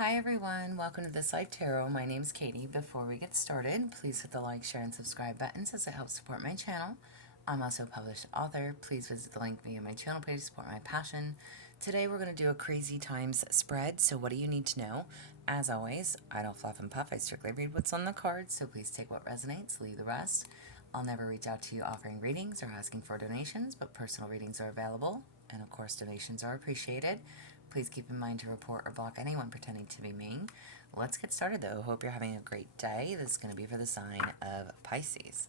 Hi everyone, welcome to This Life Tarot. My name's Katie. Before we get started, please hit the like, share, and subscribe buttons as it helps support my channel. I'm also a published author. Please visit the link via my channel page to support my passion. Today we're going to do a crazy times spread, so what do you need to know? As always, I don't fluff and puff, I strictly read what's on the cards, so please take what resonates, leave the rest. I'll never reach out to you offering readings or asking for donations, but personal readings are available, and of course donations are appreciated. Please keep in mind to report or block anyone pretending to be me. Let's get started though. Hope you're having a great day. This is going to be for the sign of Pisces.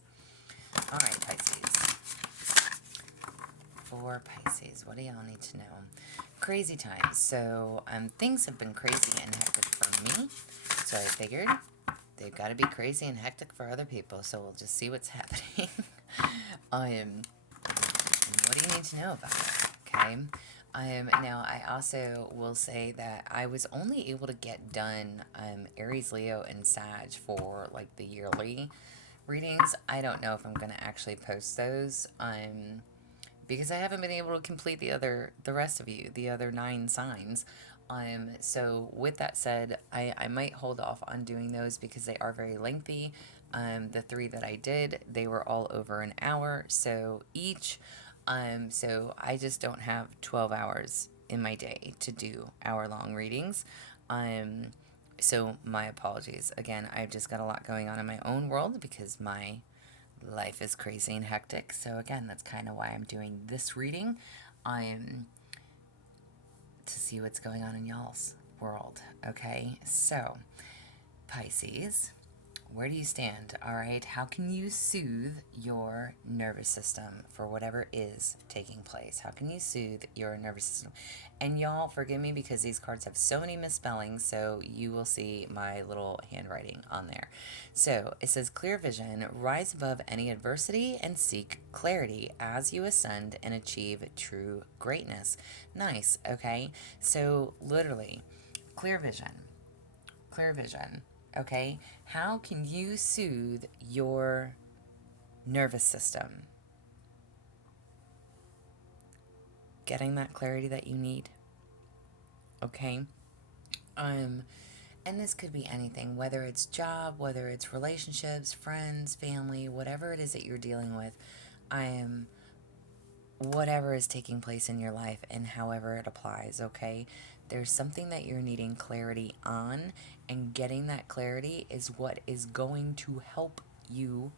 All right, Pisces. For Pisces, what do y'all need to know? Crazy times. So things have been crazy and hectic for me. So I figured they've got to be crazy and hectic for other people. So we'll just see what's happening. And what do you need to know about it? Okay. Now, I also will say that I was only able to get done Aries, Leo, and Sag for like the yearly readings. I don't know if I'm going to actually post those because I haven't been able to complete the rest of you, the other 9 signs. So with that said, I might hold off on doing those because they are very lengthy. The 3 that I did, they were all over an hour, so each. So I just don't have 12 hours in my day to do hour-long readings. So my apologies. Again, I've just got a lot going on in my own world because my life is crazy and hectic. So again, that's kind of why I'm doing this reading. To see what's going on in y'all's world. Okay, so Pisces, where do you stand? All right, how can you soothe your nervous system for whatever is taking place? How can you soothe your nervous system? And y'all, forgive me because these cards have so many misspellings, so you will see my little handwriting on there. So it says, clear vision, rise above any adversity and seek clarity as you ascend and achieve true greatness. Nice, okay? So literally, clear vision. Clear vision. Okay, how can you soothe your nervous system? Getting that clarity that you need. Okay, and this could be anything, whether it's job, whether it's relationships, friends, family, whatever it is that you're dealing with. Whatever is taking place in your life and however it applies, okay? There's something that you're needing clarity on, and getting that clarity is what is going to help you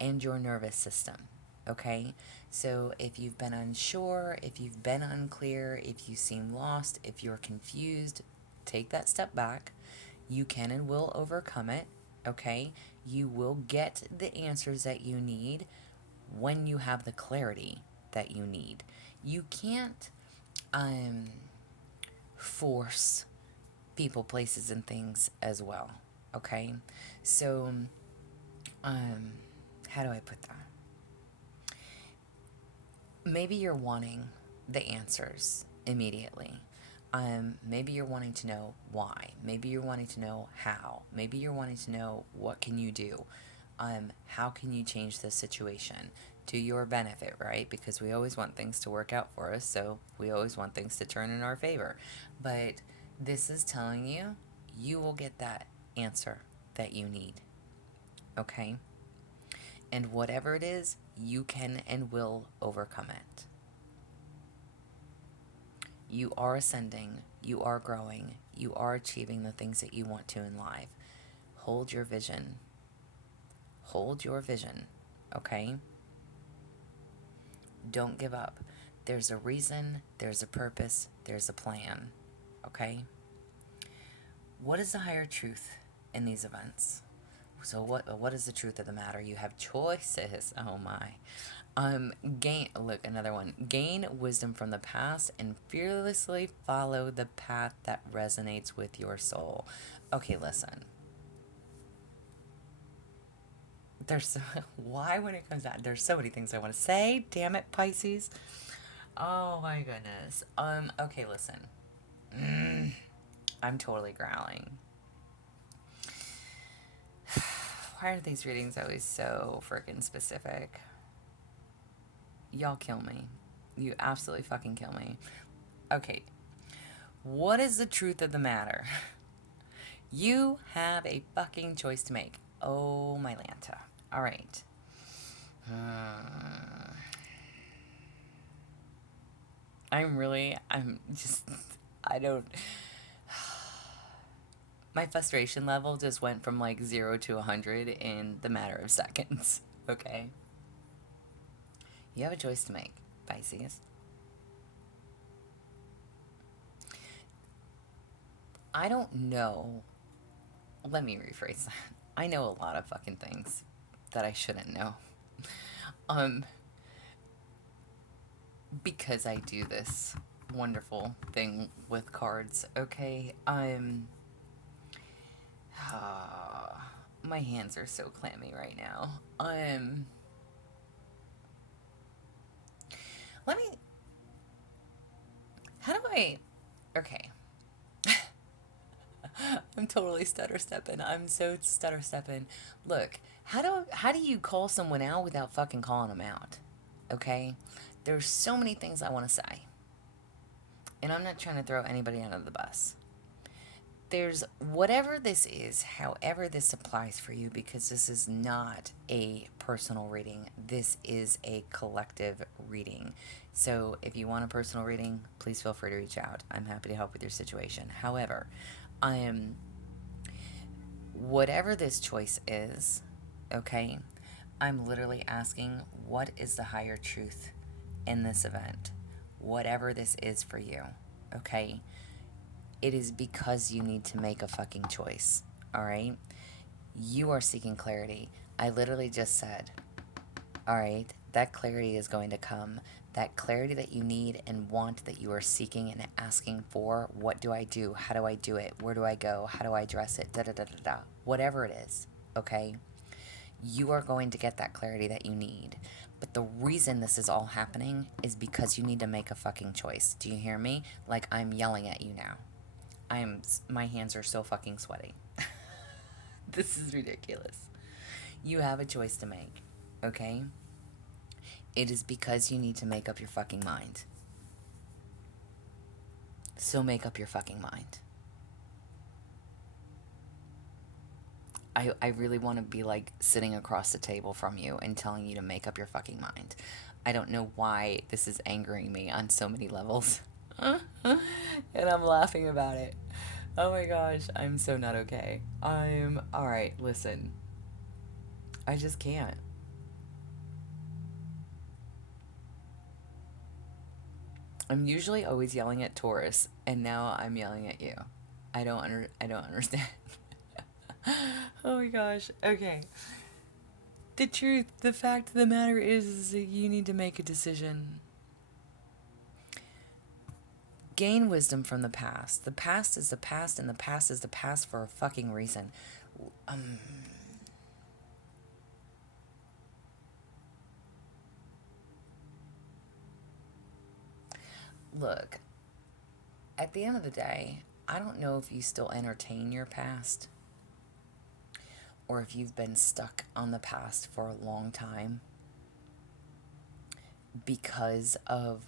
and your nervous system, okay? So if you've been unsure, if you've been unclear, if you seem lost, if you're confused, take that step back. You can and will overcome it, okay? You will get the answers that you need when you have the clarity that you need. You can't force people, places, and things as well, okay? So how do I put that? Maybe you're wanting the answers immediately. Maybe you're wanting to know why. Maybe you're wanting to know how. Maybe you're wanting to know what can you do. How can you change the situation to your benefit, right? Because we always want things to work out for us, so we always want things to turn in our favor. But this is telling you, you will get that answer that you need, okay? And whatever it is, you can and will overcome it. You are ascending, you are growing, you are achieving the things that you want to in life. Hold your vision. Hold your vision, okay? Don't give up. There's a reason, there's a purpose, there's a plan, okay? What is the higher truth in these events? So what is the truth of the matter? You have choices. Oh my. Look, another one. Gain wisdom from the past and fearlessly follow the path that resonates with your soul. Okay, listen. Why when it comes out, there's so many things I want to say. Damn it, Pisces. Oh my goodness. Okay, listen. I'm totally growling. Why are these readings always so freaking specific? Y'all kill me. You absolutely fucking kill me. Okay. What is the truth of the matter? You have a fucking choice to make. Oh, my Lanta. All right. I'm just, I don't, my frustration level just went from like 0 to 100 in the matter of seconds. Okay? You have a choice to make, Pisces. I don't know. Let me rephrase that. I know a lot of fucking things that I shouldn't know. Um, because I do this wonderful thing with cards, okay? My hands are so clammy right now. Let me, how do I, okay. I'm totally stutter stepping. I'm so stutter stepping. Look, how do you call someone out without fucking calling them out? Okay? There's so many things I want to say. And I'm not trying to throw anybody under the bus. There's whatever this is, however this applies for you, because this is not a personal reading. This is a collective reading. So if you want a personal reading, please feel free to reach out. I'm happy to help with your situation. However, I am, whatever this choice is, okay, I'm literally asking, what is the higher truth in this event? Whatever this is for you, okay? It is because you need to make a fucking choice, all right? You are seeking clarity. I literally just said, all right, that clarity is going to come. That clarity that you need and want, that you are seeking and asking for. What do I do? How do I do it? Where do I go? How do I address it? Da da da da da. Whatever it is, okay? You are going to get that clarity that you need. But the reason this is all happening is because you need to make a fucking choice. Do you hear me? Like, I'm yelling at you now. My hands are so fucking sweaty. This is ridiculous. You have a choice to make, okay? It is because you need to make up your fucking mind. So make up your fucking mind. I really want to be like sitting across the table from you and telling you to make up your fucking mind. I don't know why this is angering me on so many levels. And I'm laughing about it. Oh my gosh, I'm so not okay. Alright, listen. I just can't. I'm usually always yelling at Taurus, and now I'm yelling at you. I don't understand. Oh my gosh. Okay. The truth, the fact of the matter is that you need to make a decision. Gain wisdom from the past. The past is the past, and the past is the past for a fucking reason. Look, at the end of the day, I don't know if you still entertain your past or if you've been stuck on the past for a long time because of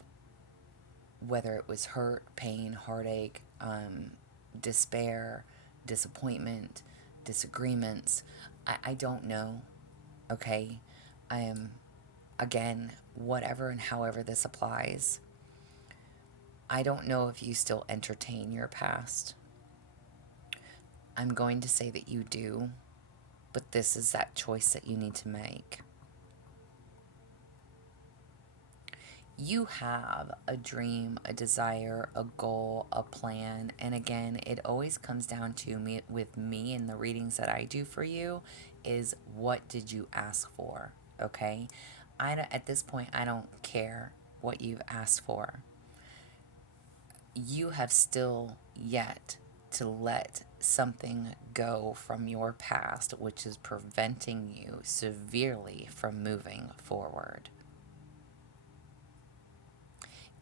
whether it was hurt, pain, heartache, despair, disappointment, disagreements. I don't know, okay? I am, again, whatever and however this applies, I don't know if you still entertain your past. I'm going to say that you do, but this is that choice that you need to make. You have a dream, a desire, a goal, a plan, and again, it always comes down to me with me and the readings that I do for you is, what did you ask for? Okay? At this point, I don't care what you've asked for. You have still yet to let something go from your past, which is preventing you severely from moving forward.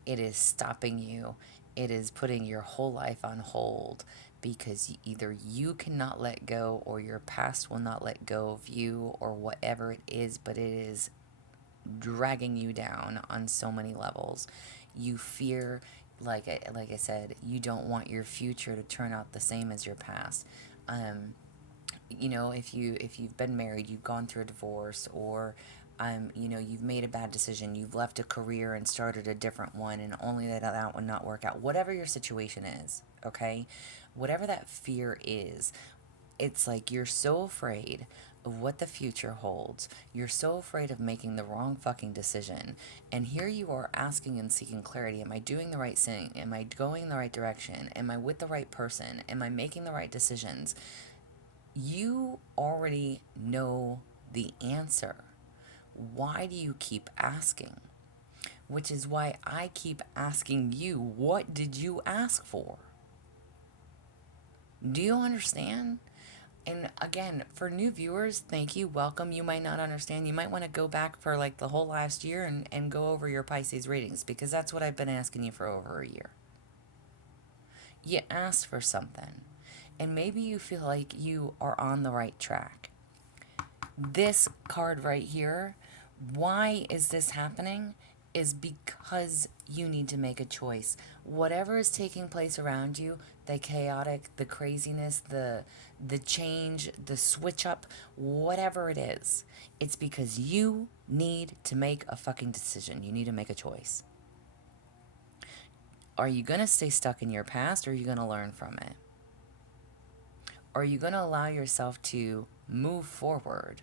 It is stopping you. It is putting your whole life on hold because either you cannot let go or your past will not let go of you or whatever it is, but it is dragging you down on so many levels. You fear, like I said, you don't want your future to turn out the same as your past. If you've been married, you've gone through a divorce, or you've made a bad decision, you've left a career and started a different one, and only that one not work out. Whatever your situation is, okay, whatever that fear is, it's like you're so afraid of what the future holds. You're so afraid of making the wrong fucking decision. And here you are asking and seeking clarity. Am I doing the right thing? Am I going in the right direction? Am I with the right person? Am I making the right decisions? You already know the answer. Why do you keep asking? Which is why I keep asking you, what did you ask for? Do you understand? And again, for new viewers, thank you, welcome. You might not understand. You might want to go back for like the whole last year and go over your Pisces readings, because that's what I've been asking you for over a year. You asked for something, and maybe you feel like you are on the right track. This card right here, why is this happening? Is because you need to make a choice. Whatever is taking place around you, the chaotic, the craziness, the change, the switch up, whatever it is, it's because you need to make a fucking decision. You need to make a choice. Are you going to stay stuck in your past, or are you going to learn from it? Are you going to allow yourself to move forward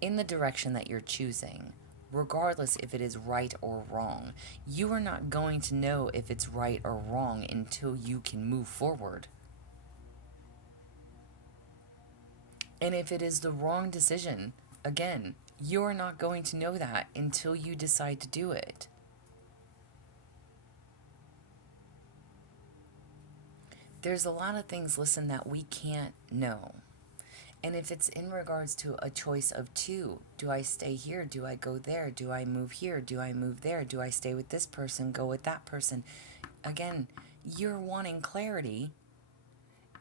in the direction that you're choosing, regardless if it is right or wrong? You are not going to know if it's right or wrong until you can move forward. And if it is the wrong decision, again, you're not going to know that until you decide to do it. There's a lot of things, listen, that we can't know. And if it's in regards to a choice of two, do I stay here? Do I go there? Do I move here? Do I move there? Do I stay with this person, go with that person? Again, you're wanting clarity.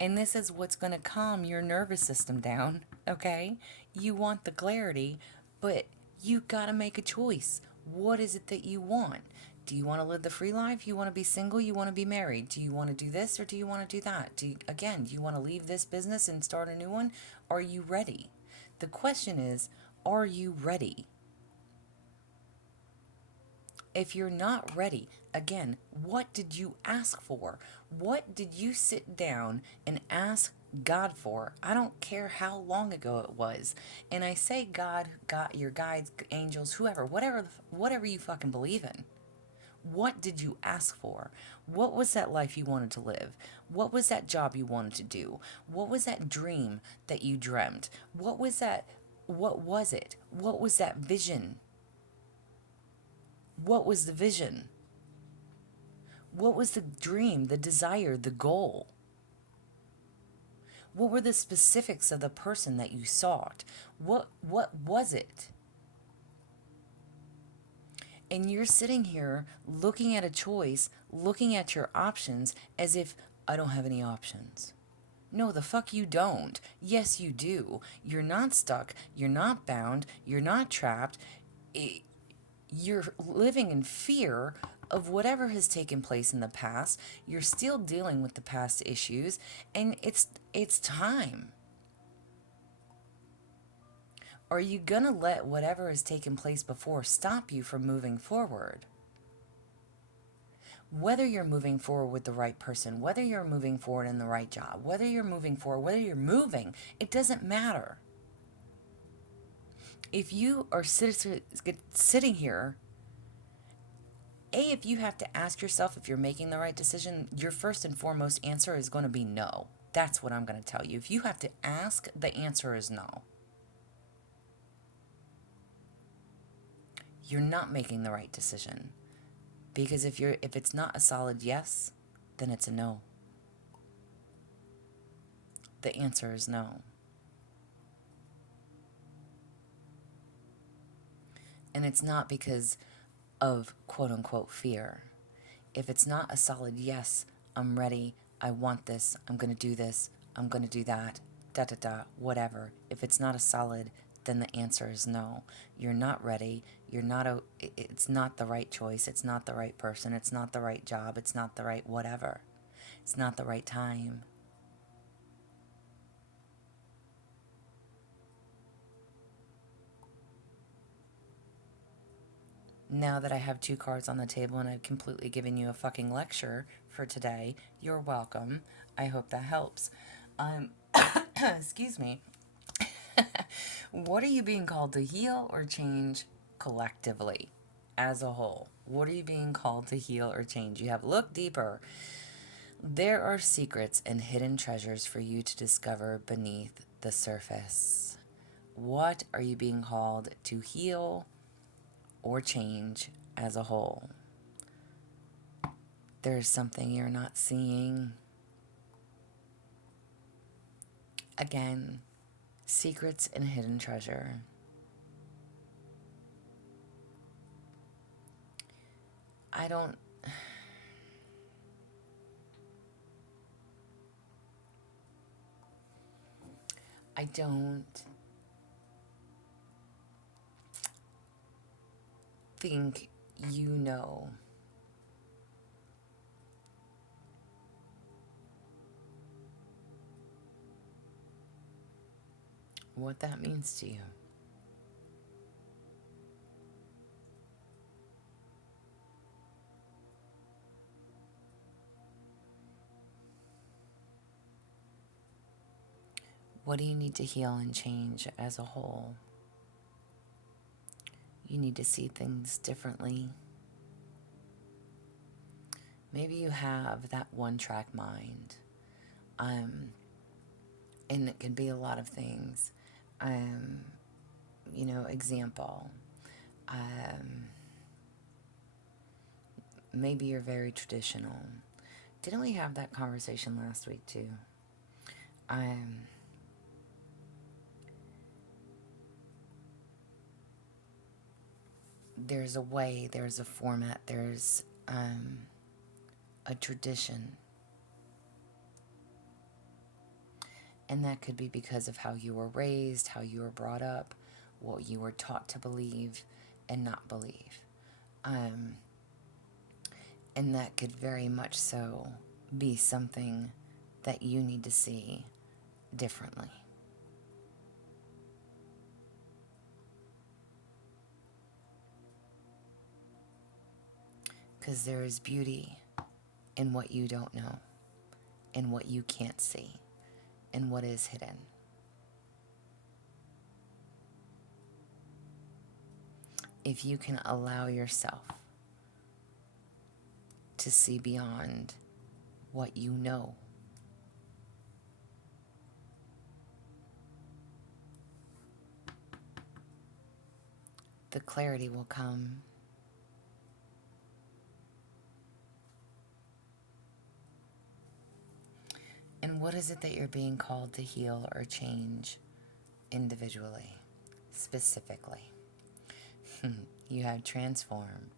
And this is what's going to calm your nervous system down, okay? You want the clarity, but you got to make a choice. What is it that you want? Do you want to live the free life? You want to be single? You want to be married? Do you want to do this, or do you want to do that? Do you want to leave this business and start a new one? Are you ready? The question is, are you ready? If you're not ready, again, what did you ask for? What did you sit down and ask God for? I don't care how long ago it was. And I say God, your guides, angels, whoever, whatever you fucking believe in. What did you ask for? What was that life you wanted to live? What was that job you wanted to do? What was that dream that you dreamt? What was that? What was it? What was that vision? What was the vision? What was the dream, the desire, the goal? What were the specifics of the person that you sought? What was it? And you're sitting here looking at a choice, looking at your options as if I don't have any options. No, the fuck you don't. Yes, you do. You're not stuck. You're not bound. You're not trapped. You're living in fear of whatever has taken place in the past. You're still dealing with the past issues, and it's time. Are you gonna let whatever has taken place before stop you from moving forward? Whether you're moving forward with the right person, whether you're moving forward in the right job, whether you're moving forward, whether you're moving, it doesn't matter. If you are sitting here, if you have to ask yourself if you're making the right decision, your first and foremost answer is going to be no. That's what I'm going to tell you. If you have to ask, the answer is no. You're not making the right decision. Because if it's not a solid yes, then it's a no. The answer is no. And it's not because of quote unquote fear. If it's not a solid yes, I'm ready, I want this, I'm going to do this, I'm going to do that, whatever. If it's not a solid, then the answer is no. You're not ready. It's not the right choice. It's not the right person. It's not the right job. It's not the right whatever. It's not the right time. Now that I have 2 cards on the table and I've completely given you a fucking lecture for today, you're welcome. I hope that helps. Excuse me. What are you being called to heal or change collectively as a whole? What are you being called to heal or change? You have look deeper. There are secrets and hidden treasures for you to discover beneath the surface. What are you being called to heal or change as a whole? There's something you're not seeing. Again, secrets and hidden treasure. I don't think you know what that means to you. What do you need to heal and change as a whole? You need to see things differently. Maybe you have that one-track mind. And it can be a lot of things. Example. Maybe you're very traditional. Didn't we have that conversation last week too? There's a way, there's a format, there's a tradition. And that could be because of how you were raised, how you were brought up, what you were taught to believe and not believe. And that could very much so be something that you need to see differently. Because there is beauty in what you don't know, in what you can't see, in what is hidden. If you can allow yourself to see beyond what you know, the clarity will come. And what is it that you're being called to heal or change individually, specifically? You have transform,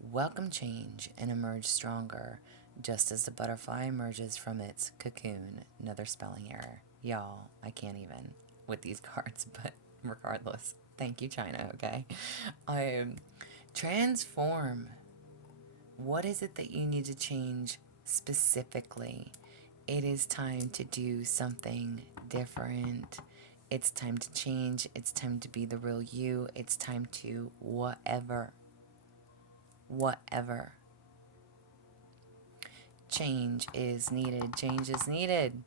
welcome change, and emerge stronger, just as the butterfly emerges from its cocoon. Another spelling error. Y'all, I can't even with these cards, but regardless. Thank you, China, okay? Transform. What is it that you need to change specifically? It is time to do something different. It's time to change. It's time to be the real you. It's time to whatever. Change is needed. Change is needed.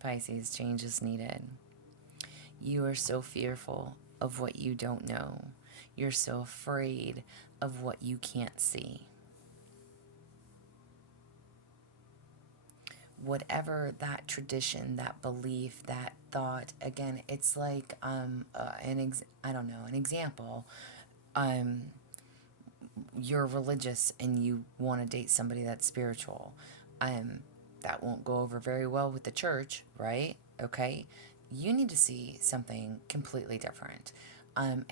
Pisces, change is needed. You are so fearful of what you don't know. You're so afraid of what you can't see. Whatever that tradition, that belief, that thought, again, it's like an example. You're religious and you want to date somebody that's spiritual. That won't go over very well with the church, right? Okay, you need to see something completely different. And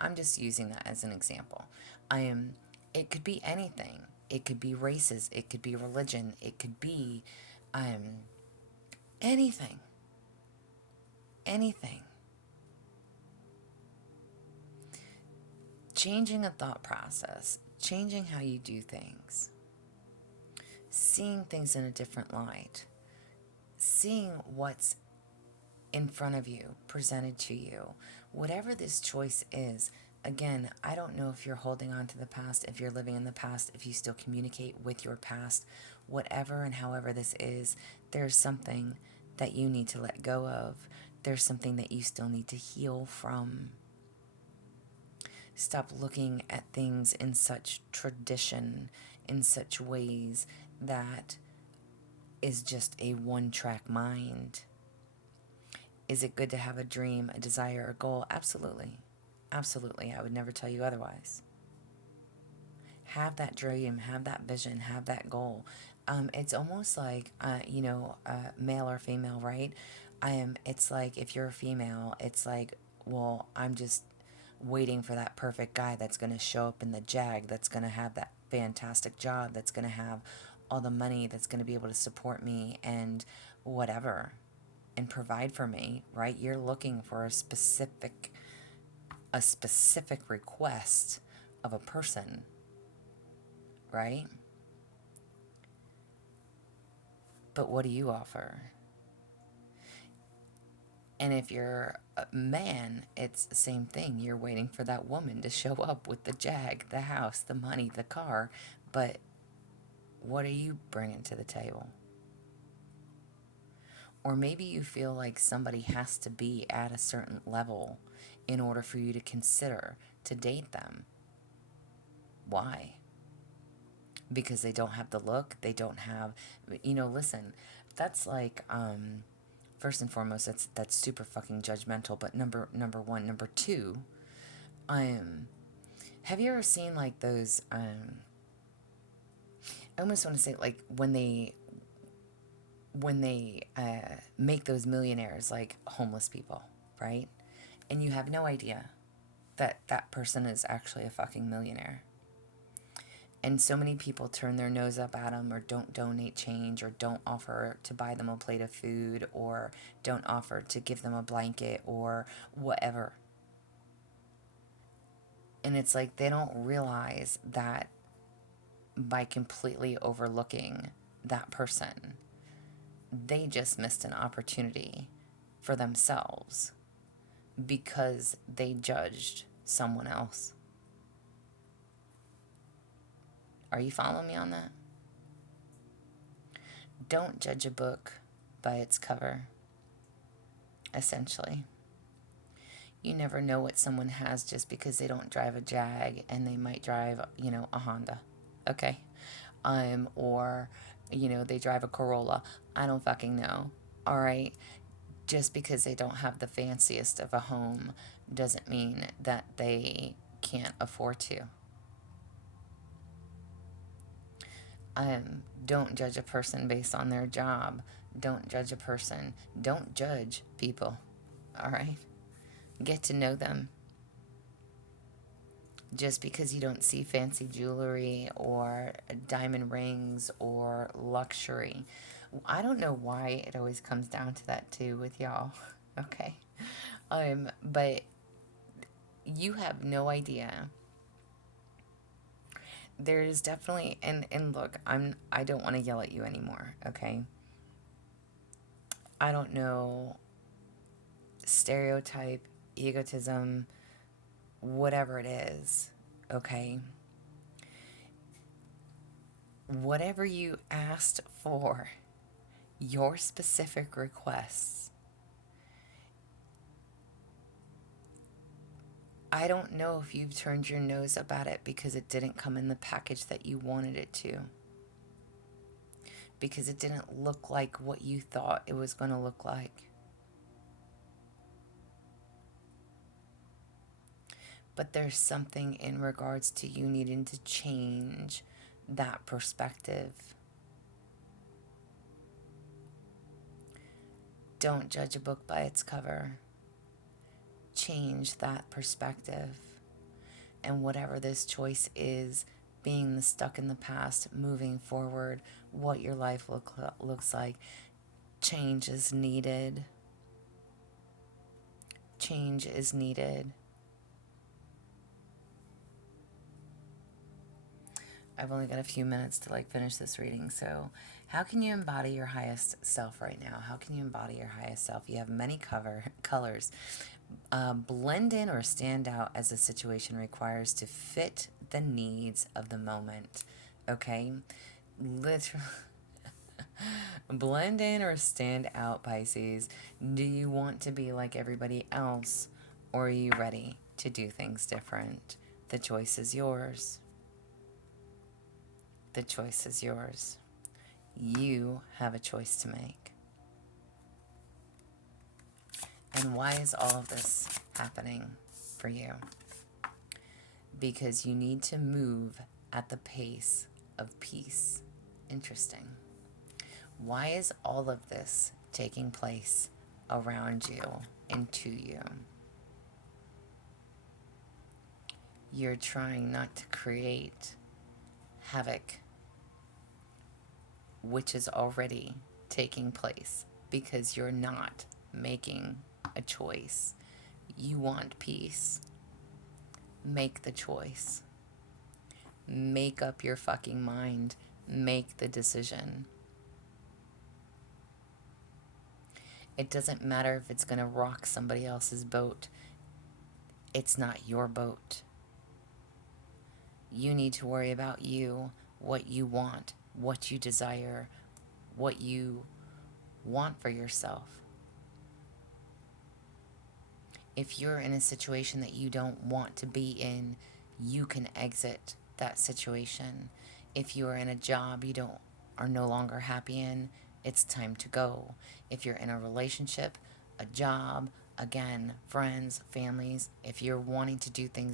I'm just using that as an example. It could be anything. It could be races. It could be religion. It could be anything. Anything. Changing a thought process. Changing how you do things. Seeing things in a different light. Seeing what's in front of you, presented to you. Whatever this choice is, again, I don't know if you're holding on to the past, if you're living in the past, if you still communicate with your past, whatever and however this is, there's something that you need to let go of. There's something that you still need to heal from. Stop looking at things in such tradition, in such ways that is just a one-track mind. Is it good to have a dream, a desire, a goal? Absolutely. Absolutely. I would never tell you otherwise. Have that dream, have that vision, have that goal. It's almost like, male or female, right? It's like if you're a female, it's like, well, I'm just waiting for that perfect guy that's going to show up in the Jag, that's going to have that fantastic job, that's going to have all the money, that's going to be able to support me and whatever and provide for me, right? You're looking for a specific request of a person, right? But what do you offer? And if you're a man, it's the same thing. You're waiting for that woman to show up with the Jag, the house, the money, the car. But what are you bringing to the table? Or maybe you feel like somebody has to be at a certain level in order for you to consider to date them. Why? Because they don't have the look, they don't have, listen, that's like, first and foremost, that's super fucking judgmental, but number one. Number two, have you ever seen like those, I almost want to say like when they make those millionaires like homeless people, right? And you have no idea that that person is actually a fucking millionaire. And so many people turn their nose up at them or don't donate change or don't offer to buy them a plate of food or don't offer to give them a blanket or whatever. And it's like they don't realize that by completely overlooking that person, they just missed an opportunity for themselves because they judged someone else. Are you following me on that? Don't judge a book by its cover, essentially. You never know what someone has just because they don't drive a Jag and they might drive, a Honda, okay? Or, they drive a Corolla. I don't fucking know, all right? Just because they don't have the fanciest of a home doesn't mean that they can't afford to. Don't judge a person based on their job. Don't judge a person. Don't judge people. All right? Get to know them. Just because you don't see fancy jewelry or diamond rings or luxury. I don't know why it always comes down to that too with y'all. Okay? But you have no idea. There's definitely, and look, I don't want to yell at you anymore, okay? I don't know, stereotype, egotism, whatever it is, okay? Whatever you asked for, your specific requests, I don't know if you've turned your nose up at it because it didn't come in the package that you wanted it to. Because it didn't look like what you thought it was going to look like. But there's something in regards to you needing to change that perspective. Don't judge a book by its cover. Change that perspective. And whatever this choice is, being stuck in the past, moving forward, what your life looks like, change is needed. Change is needed. I've only got a few minutes to finish this reading, so how can you embody your highest self right now? How can you embody your highest self? You have many colors, Blend in or stand out as the situation requires to fit the needs of the moment. Okay? Literally. Blend in or stand out, Pisces. Do you want to be like everybody else, or are you ready to do things different? The choice is yours. The choice is yours. You have a choice to make. And why is all of this happening for you? Because you need to move at the pace of peace. Interesting. Why is all of this taking place around you and to you? You're trying not to create havoc, which is already taking place because you're not making a choice. You want peace. Make the choice. Make up your fucking mind. Make the decision. It doesn't matter if it's going to rock somebody else's boat. It's not your boat. You need to worry about you, what you want, what you desire, what you want for yourself. If you're in a situation that you don't want to be in, you can exit that situation. If you are in a job you are no longer happy in, it's time to go. If you're in a relationship, a job, again, friends, families, if you're wanting to do things